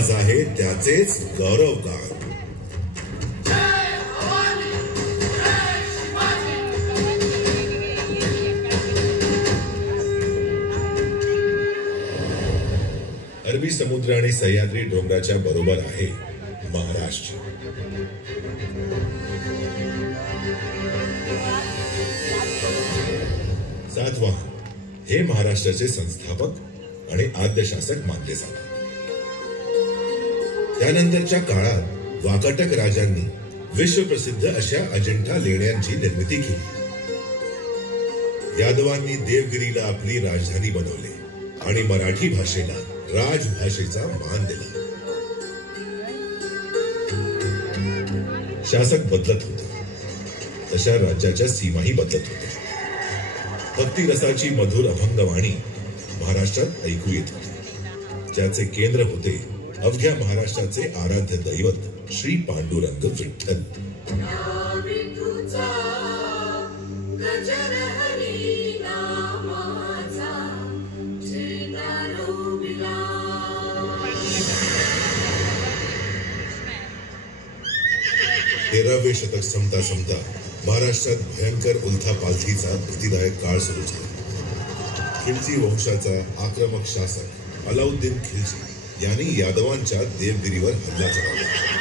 आज आहे त्याचेच गौरवगान. अरबी समुद्र आणि सह्याद्री डोंगराच्या बरोबर आहे महाराष्ट्र. सातवाहन हे महाराष्ट्राचे संस्थापक आणि आद्य शासक मानले जातात. त्यानंतरच्या काळात वाकाटक राजांनी विश्वप्रसिद्ध अशा अजिंठा लेण्यांची निर्मिती केली. यादवांनी देवगिरीला आपली राजधानी बनवले आणि मराठी भाषेला राजभाषेचा मान दिला. शासक बदलत होते तशा राज्याच्या सीमाही बदलत होत्या. भक्ती रसाची मधुर अभंगवाणी महाराष्ट्रात ऐकू येत होती, ज्याचे केंद्र होते अवघ्या महाराष्ट्राचे आराध्य दैवत श्री पांडुरंग विठ्ठल. तेरावे शतक संपता संपता महाराष्ट्रात भयंकर उलथापालथीचा भीतीदायक काळ सुरू झाला. खिलजी वंशाचा आक्रमक शासक अलाउद्दीन खिलजी यांनी यादवांच्या देवगिरीवर हल्ला चढवला.